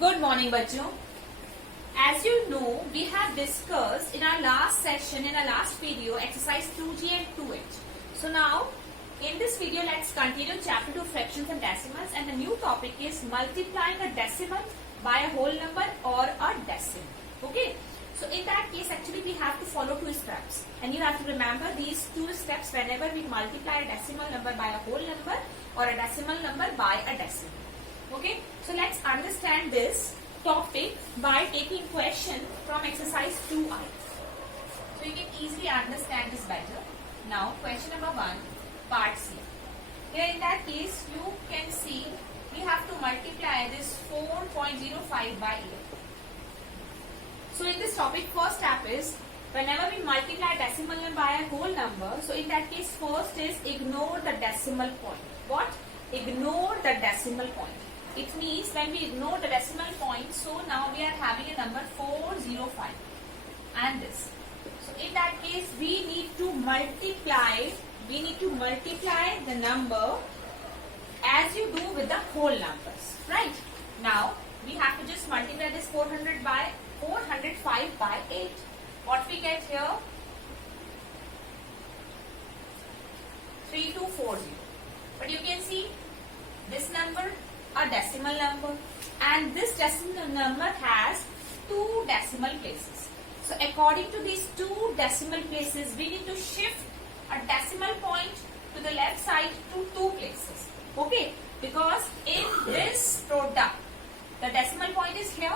Good morning, bachcho. As you know, we have discussed in our last session, in our last video, exercise 2G and 2H. So now, in this video, let's continue chapter 2 fractions and decimals, and the new topic is multiplying a decimal by a whole number or a decimal. Okay. So in that case, actually we have to follow two steps, and you have to remember these two steps whenever we multiply a decimal number by a whole number or a decimal number by a decimal. Okay, so let's understand this topic by taking question from exercise 2I. So you can easily understand this better. Now question number 1, part C. Here in that case, you can see we have to multiply this 4.05 by 8. So in this topic, first step is whenever we multiply decimal number by a whole number, so in that case first is ignore the decimal point. What? Ignore the decimal point. It means when we ignore the decimal point, so now we are having a number 405 and this. So in that case we need to multiply the number as you do with the whole numbers, right? Now we have to just multiply this 405 by 8. What we get here? 3240. But you can see this number a decimal number, and this decimal number has two decimal places. So according to these two decimal places, we need to shift a decimal point to the left side to two places. Okay, because in this product, the decimal point is here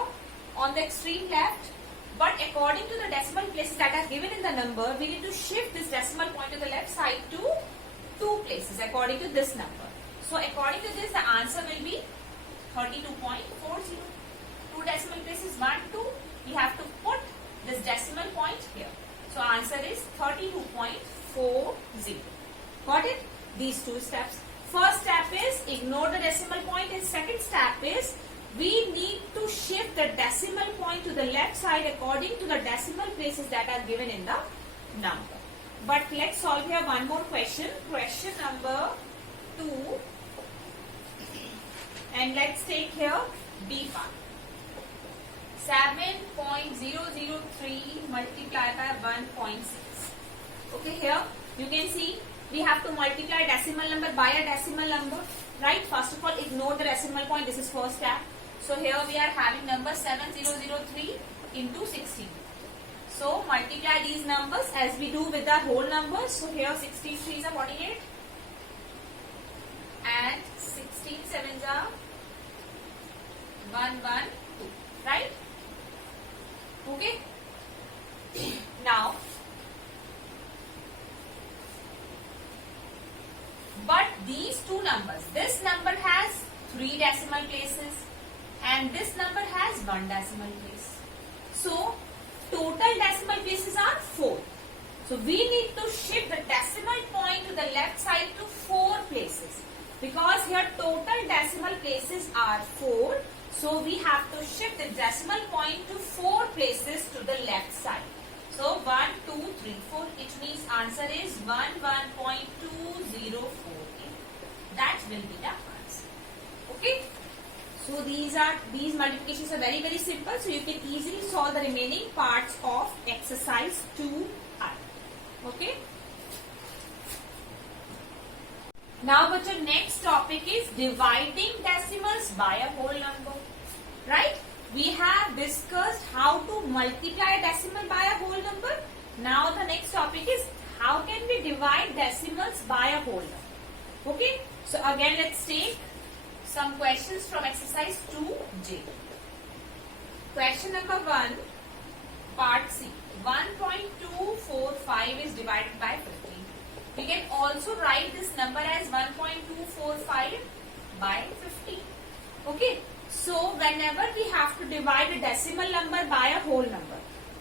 on the extreme left, but according to the decimal places that are given in the number, we need to shift this decimal point to the left side to two places according to this number. So according to this, the answer will be 32.40. Two decimal places 1, 2. We have to put this decimal point here. So answer is 32.40. Got it? These two steps. First step is ignore the decimal point, and second step is we need to shift the decimal point to the left side according to the decimal places that are given in the number. But let's solve here one more question. Question number 2. And let's take here B part. 7.003 multiplied by 1.6. Okay, here you can see we have to multiply decimal number by a decimal number, right? First of all, ignore the decimal point. This is first step. So here we are having number 7003 into 16. So multiply these numbers as we do with the whole numbers. So here 16 3s are 48 and 16 7s are 112, right? Okay. Now, but these two numbers, this number has 3 decimal places and this number has 1 decimal place. So total decimal places are 4. So we need to shift the decimal point to the left side to 4 places, because here total decimal places are 4. So we have to shift the decimal point to 4 places to the left side. So 1, 2, 3, 4. It means answer is 11.204. That will be the answer. Okay. So these multiplications are very, very simple. So you can easily solve the remaining parts of exercise 2I. Okay. Now, but your next topic is dividing decimals by a whole number. Right? We have discussed how to multiply a decimal by a whole number. Now the next topic is how can we divide decimals by a whole number. Okay? So again, let's take some questions from exercise 2J. Question number 1, part C. 1.245 is divided by 15. We can also write this number as 1.245 by 15. Okay. So whenever we have to divide a decimal number by a whole number,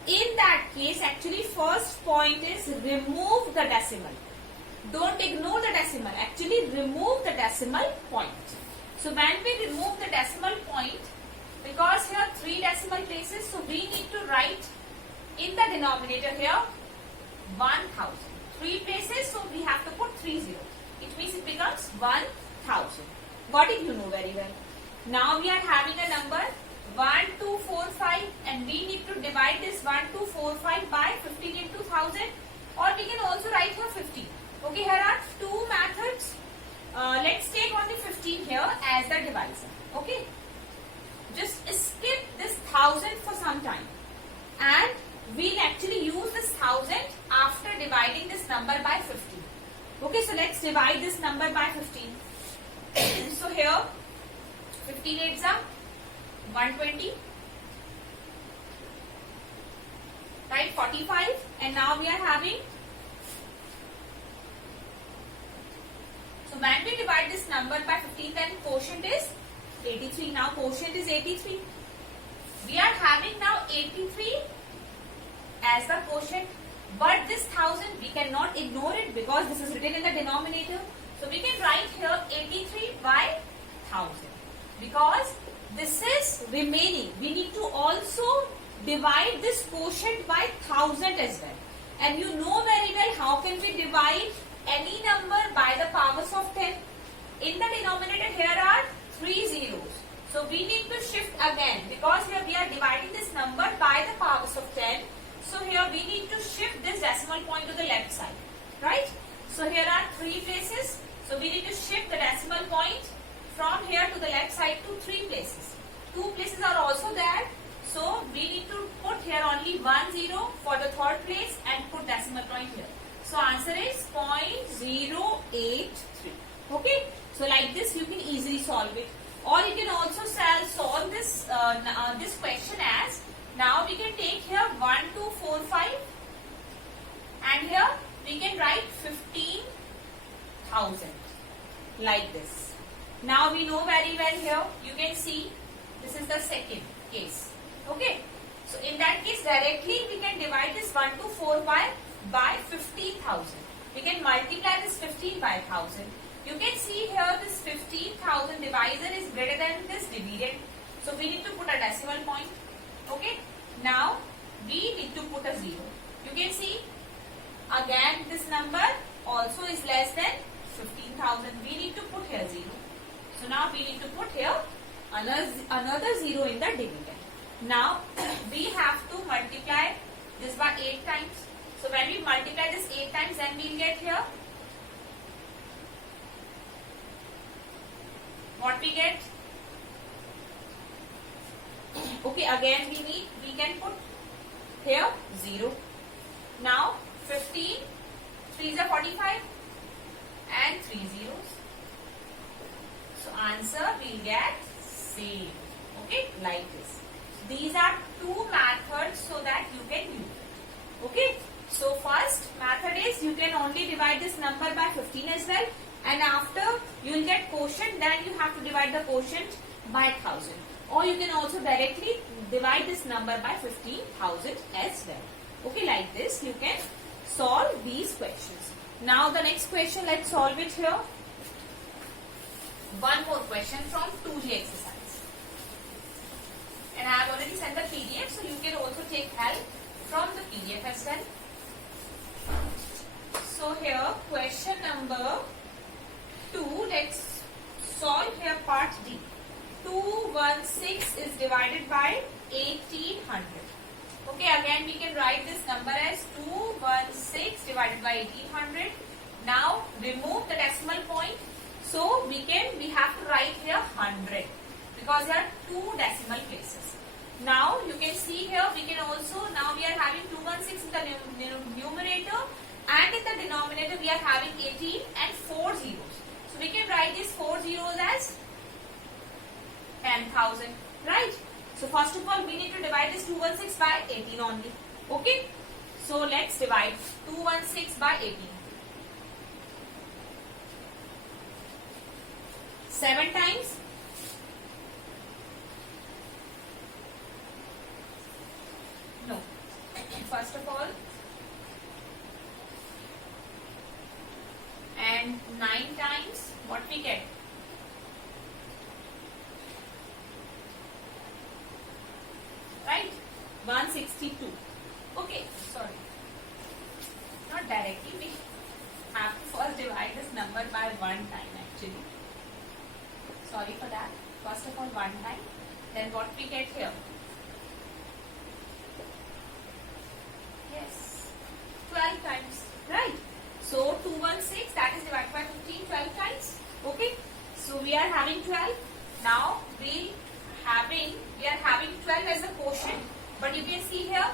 in that case actually first point is remove the decimal. Don't ignore the decimal. Actually remove the decimal point. So when we remove the decimal point, because here 3 decimal places, so we need to write in the denominator here 1000. 3 places, so we have to put 30. It means it becomes 1000. Got it? You know very well. Now we are having a number 1, 2, 4, 5, and we need to divide this 1, 2, 4, 5 by 15 into 1000, or we can also write here 15. Okay, here are two methods. Let's take only 15 here as the divisor. Okay, just skip this 1000 for some time, and we'll actually use this 1000 after dividing this number by 15. Okay, so let's divide this number by 15. So here 15 8s are 120, right? 45, and now we are having, so when we divide this number by 15, then quotient is 83. Now quotient is 83. We are having now 83 as the quotient, but this 1000 we cannot ignore it because this is written in the denominator. So we can write here 83 by 1000 because this is remaining. We need to also divide this quotient by 1000 as well. And you know very well how can we divide any number by the powers of 10. In the denominator here are 3 zeros. So we need to shift again because here we are dividing this number by the powers of 10. So here we need to shift this decimal point to the left side, right? So here are 3 places. So we need to shift the decimal point from here to the left side to 3 places. 2 places are also there. So we need to put here only 1 0 for the third place and put decimal point here. So answer is 0.083. Okay. So like this you can easily solve it. Or you can also solve this this question as, now we can take here 1, 2, 4, 5, and here we can write 15,000 like this. Now we know very well here, you can see this is the second case. Okay. So in that case directly we can divide this 1, 2, 4 by 15,000. We can multiply this 15 by 1000. You can see here this 15,000 divisor is greater than this dividend. So we need to put a decimal point. Okay. Now we need to put a 0. You can see again this number also is less than 15,000. We need to put here 0. So now we need to put here another 0 in the dividend. Now we have to multiply this by 8 times. So when we multiply this 8 times, then we will get here what we get. Okay, again we can put here 0. Now 15, 3s are 45 and 3 zeros. So answer we will get same. Okay, like this. These are 2 methods so that you can use it. Okay. So first method is you can only divide this number by 15 as well, and after you will get quotient, then you have to divide the quotient by 1000. Or you can also directly divide this number by 15,000 as well. Okay, like this you can solve these questions. Now the next question, let's solve it here. One more question from 2G exercise. And I have already sent the PDF, so you can also take help from the PDF as well. So here question number 2, let's solve here part D. 216 is divided by 1800. Okay, again we can write this number as 216 divided by 1800. Now remove the decimal point. So we have to write here 100 because there are 2 decimal places. Now you can see here we can also, now we are having 216 in the numerator, and in the denominator we are having 18 and 4 zeros. So we can write these 4 zeros as 10,000, right? So first of all we need to divide this 216 by 18 only. Okay. So let's divide 216 by 18. 7 times. No. First of all. And 9 times. What we get? Right? 162. Okay. Sorry. Not directly. We have to first divide this number by 1 time actually. Sorry for that. First of all 1 time. Then what we get here? Yes, 12 times, right? So 216, that is divided by 15 12 times. Okay, so we are having 12. Now we are having 12 as a quotient, but you can see here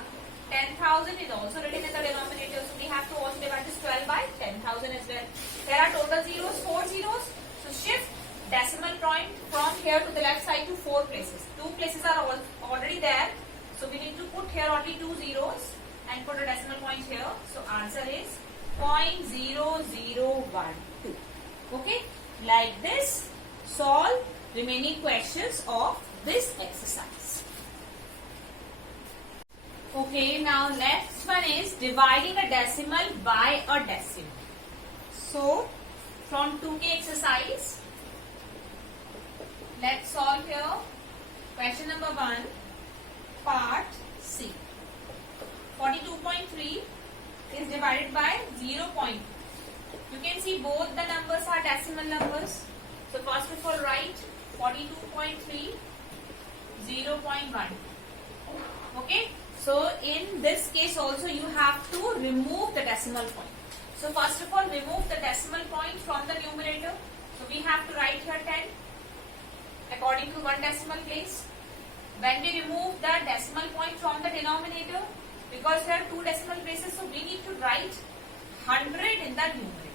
10,000 is also written in the denominator, so we have to also divide this 12 by 10,000 as well. There are total zeros, 4 zeros. So shift decimal point from here to the left side to 4 places. 2 places are already there, so we need to put here only 2 zeros and put a decimal point here. So answer is 0.0012. Okay, like this, solve remaining questions of this exercise. Okay, now next one is dividing a decimal by a decimal. So from 2K exercise, let's solve here. Question number 1, part C. 42.3 is divided by 0.2. You can see both the numbers are decimal numbers. So first of all, write 42.3, 0.1. Okay. So in this case also you have to remove the decimal point. So first of all, remove the decimal point from the numerator. So we have to write here 10 according to one decimal place. When we remove the decimal point from the denominator, because there are 2 decimal places, so we need to write 100 in the numerator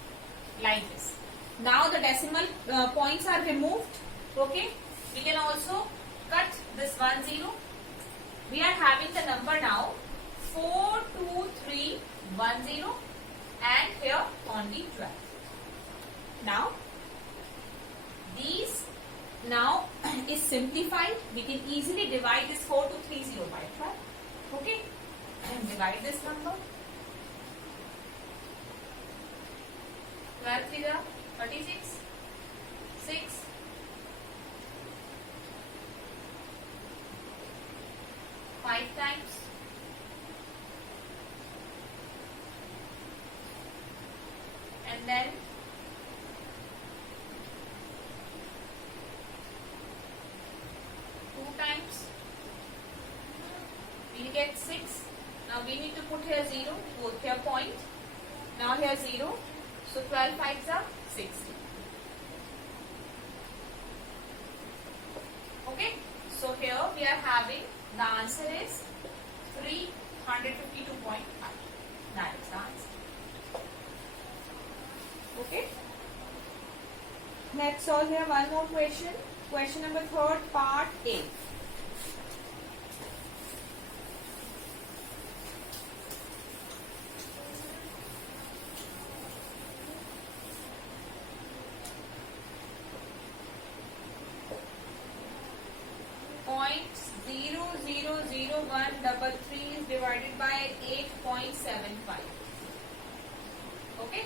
like this. Now the decimal points are removed. Okay, we can also cut this 1 0. We are having the number now 42310 and here only 12. Now these now is simplified. We can easily divide this 4230 by 12. Okay, and divide this number. 12 3 36, 6, 5 times, and then 2 times, we get 6. Now we need to put here 0, both here point, now here 0, so 12 5s are 60. Okay, so here we are having the answer is 352.5. That is the answer. Okay. Let's solve here one more question. Question number 3, part A. Point 0.000133 is divided by 8.75. Okay.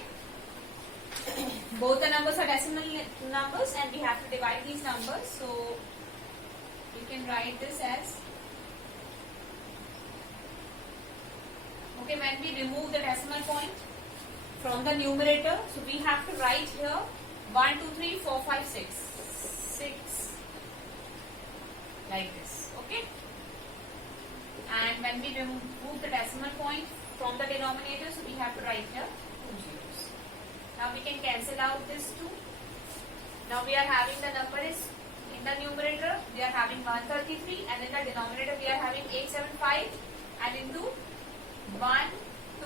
Both the numbers are decimal numbers and we have to divide these numbers. So you can write this as, okay, when we remove the decimal point from the numerator, so we have to write here 1 2 3 4 5 6 like this. Okay, and when we remove the decimal point from the denominator, so we have to write here 2 zeros. Now we can cancel out this 2. Now we are having the number is in the numerator we are having 133 and in the denominator we are having 875 and into 1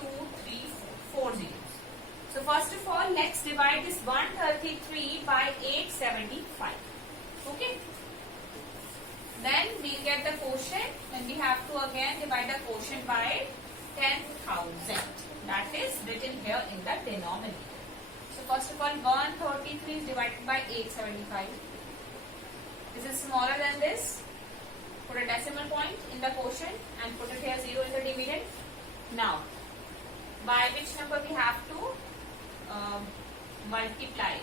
2 3 4 zeros. So first of all, let's divide this 133 by 875. Okay. Then we'll get the quotient and we have to again divide the quotient by 10,000. That is written here in the denominator. So first of all, 133 is divided by 875. This is smaller than this. Put a decimal point in the quotient and put it here 0 in the dividend. Now, by which number we have to multiply it?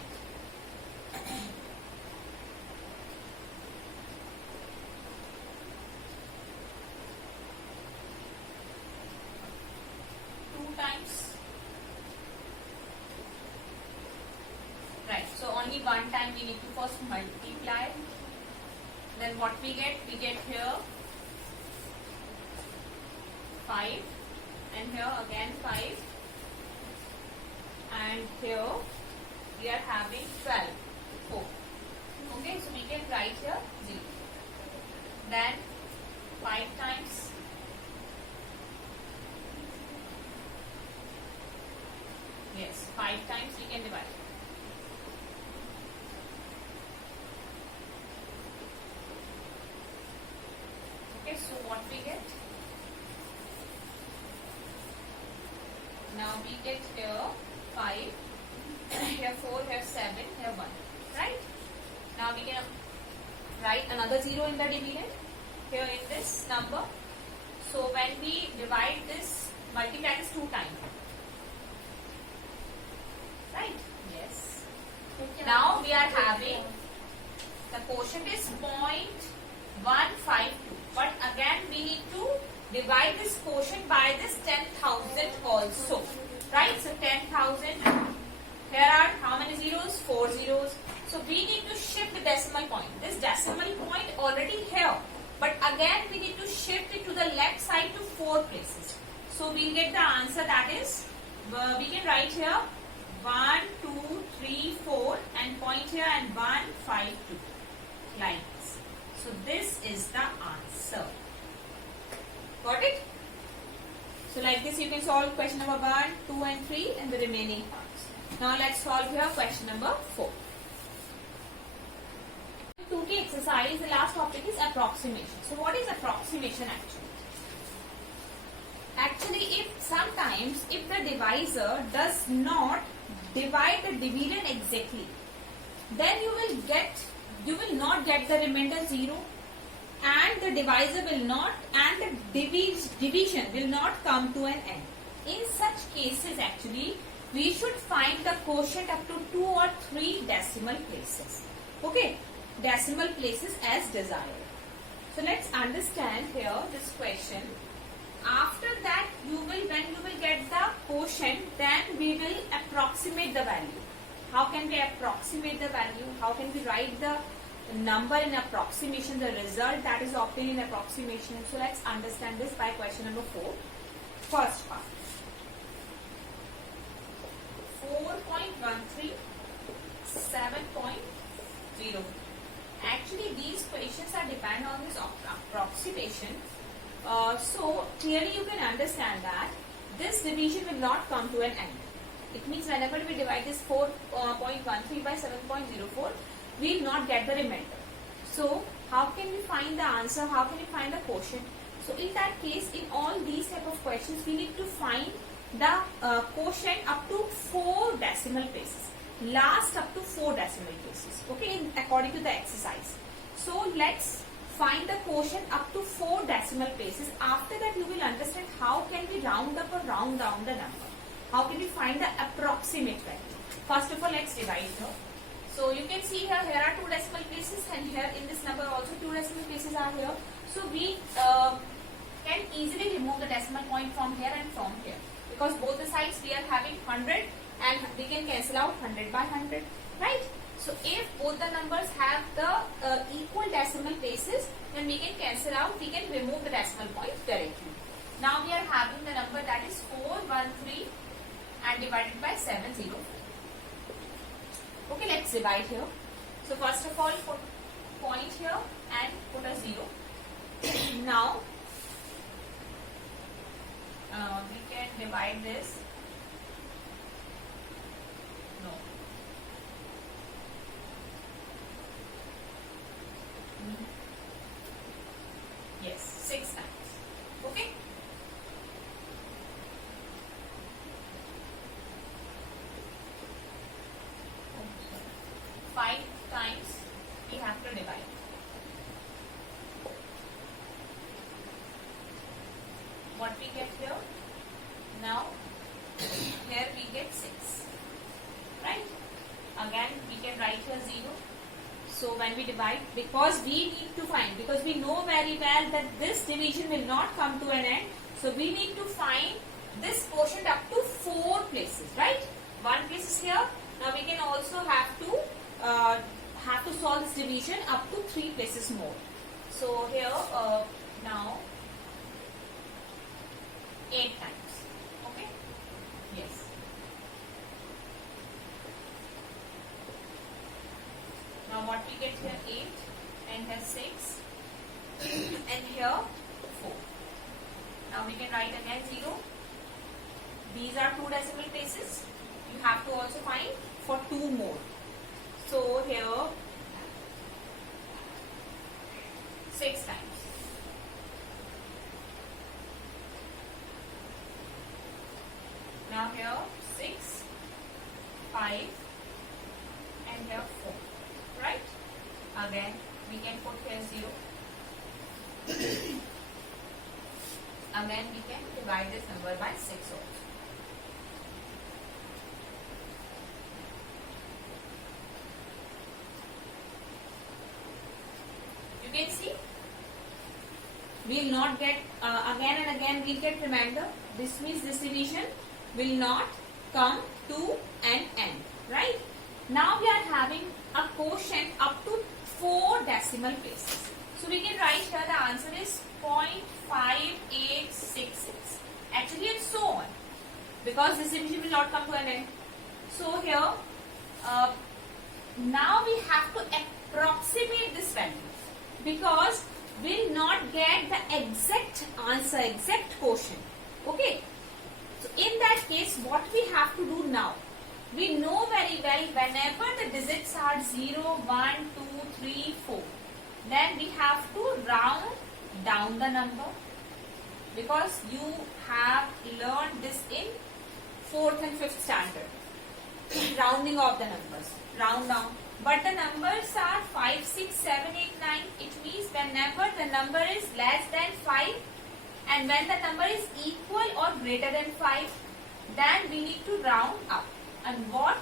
2 times. Right, so only one time we need to first multiply. Then what we get? We get here 5, and here again 5, and here we are having 12, 4. Okay, so we can write here 0. Then 5 times yes, 5 times we can divide. Okay, so what we get? Now we get here 5, here 4, here 7, here 1. Right? Now we can write another 0 in the dividend here in this number. So when we divide this, multiply this 2 times. Right? Yes. Now we are having the quotient is 0.152. But again we need to divide this quotient by this 10,000 also. Right? So 10,000. Here are how many zeros? 4 zeros. So we need to shift the decimal point. This decimal point already here. But again we need to shift it to the left side to 4 places. So we'll get the answer, that is, we can write here 1, 2, 3, 4 and point here and 1, 5, 2. Like this. So this is the answer. Got it? So like this you can solve question number 1, 2 and 3 and the remaining parts. Now let's solve here question number 4. 2K exercise, the last topic is approximation. So what is approximation actually? Actually, if the divisor does not divide the dividend exactly, then you will not get the remainder 0, and the divisor will not, and the division will not come to an end. In such cases actually, we should find the quotient up to 2 or 3 decimal places. Okay, decimal places as desired. So let's understand here this question. After that, when you will get the quotient, then we will approximate the value. How can we approximate the value? How can we write the number in approximation, the result that is obtained in approximation? So let's understand this by question number 4. First part. 4.13, 7.0. Actually, these questions are dependent on this approximation. So clearly you can understand that this division will not come to an end. It means whenever we divide this 4.13 by 7.04, we will not get the remainder. So how can we find the answer? How can we find the quotient? So in that case, in all these type of questions, we need to find the quotient up to 4 decimal places. Last up to 4 decimal places. Okay, according to the exercise. So let's find the quotient up to 4 decimal places. After that, you will understand how can we round up or round down the number. How can we find the approximate value? First of all, let's divide here. So you can see here are 2 decimal places, and here in this number also 2 decimal places are here. So we can easily remove the decimal point from here and from here, because both the sides we are having 100 and we can cancel out 100 by 100, right? So if both the numbers have the equal decimal places, then we can cancel out, we can remove the decimal point directly. Now we are having the number that is 413 and divided by 704. Okay, let's divide here. So first of all, put point here and put a 0. Now we can divide this. No. Yes, 6 times. Okay. Five times we have to divide. What we get here? Now here we get 6. Right? Again we can write here 0. So when we divide, because we need to find, because we know very well that this division will not come to an end, so we need to find this quotient up to 4 places, right? 1 place is here. Now we can also have to solve this division up to 3 places more. So here now 8 times. Okay? Yes. Now what we get here 8 and here 6 and here 4. Now we can write again 0. These are 2 decimal places. You have to also find for 2 more. So here 6 times. Now here 6, 5 and here 4. Right? Again we can put here 0. Again we can divide this number by 6 also. You can see we will not get again and again we will get remainder. This means this division will not come to an end. Right? Now we are having a quotient up to 4 decimal places. So we can write here the answer is 0.5866. Actually it's so on because this division will not come to an end. So here now we have to approximate this value because we will not get the exact answer, exact quotient. Okay. So in that case what we have to do now? We know very well whenever the digits are 0, 1, 2, 3, 4. Then we have to round down the number because you have learned this in 4th and 5th standard. Rounding of the numbers. Round down. But the numbers are 5, 6, 7, 8, 9. It means whenever the number is less than 5 and when the number is equal or greater than 5, then we need to round up. And what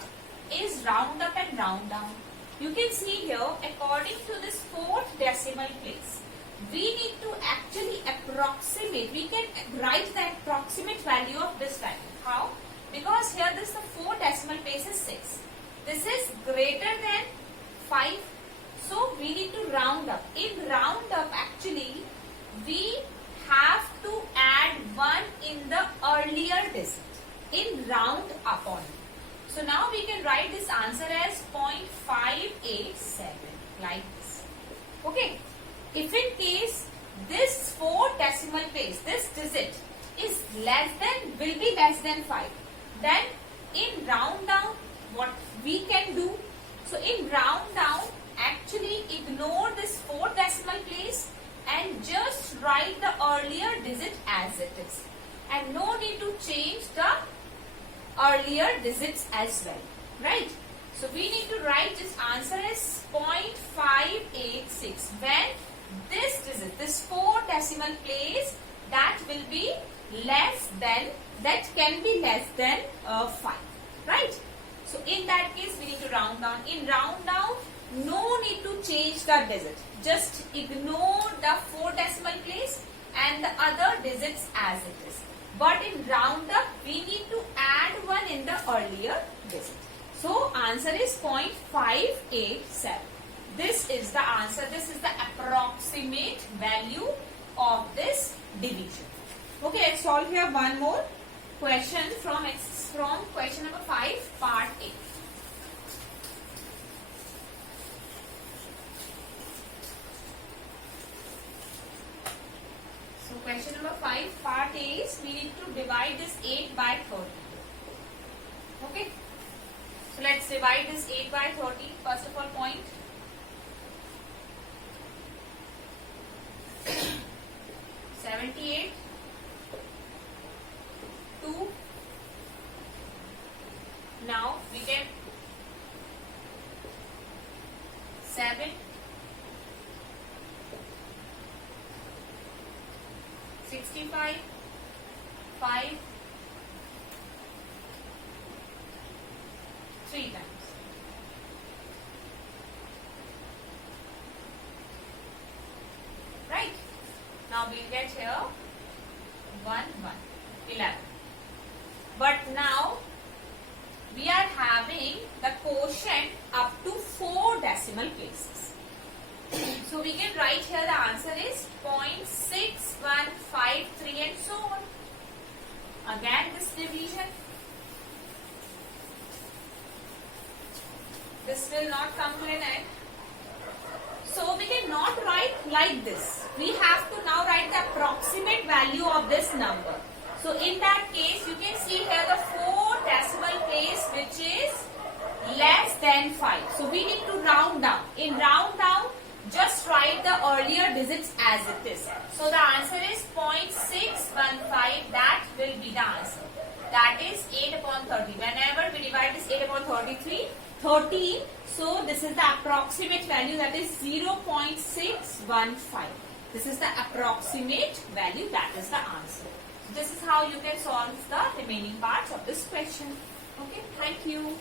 is round up and round down? You can see here, according to this 4th decimal place, we need to actually approximate. We can write the approximate value of this value. How? Because here this the 4 decimal place is 6. This is greater than 5. So we need to round up. In round up actually, we have to add 1 in the earlier digit. In round up only. So now we can write this answer as 0.587 like this. Okay. If in case this 4 decimal place, this digit is less than, will be less than 5, then in round down what we can do? So in round down actually ignore this 4 decimal place and just write the earlier digit as it is. And no need to change the earlier digits as well, right? So we need to write this answer as 0.586 when this digit, this 4 decimal place, that will be less than, that can be less than 5, right? So in that case we need to round down. In round down, no need to change the digit. Just ignore the 4 decimal place and the other digits as it is. But in round up, we need to add 1 in the earlier digit. So answer is 0.587. This is the answer. This is the approximate value of this division. Okay, let's solve here one more question from question number 5, part A. So question number 5, part A is we need to divide this 8 by 30. Okay. So let's divide this 8 by 30. First of all, point. $78, 2. Now we get 7, 65, 5, 3 times. Right? Now we'll get here 1, 1, 11. But now we are having the quotient up to 4 decimal places. So we can write here the answer is 0.6153 and so on. Again this division. This will not come to an end. So we cannot write like this. We have to now write the approximate value of this number. So in that case, you can see here the 4 decimal place which is less than 5. So we need to round down. In round down, just write the earlier digits as it is. So the answer is 0.615. That will be the answer. That is 8 upon 30. Whenever we divide this 8 upon 33, 13. So this is the approximate value, that is 0.615. This is the approximate value, that is the answer. So this is how you can solve the remaining parts of this question. Okay, thank you.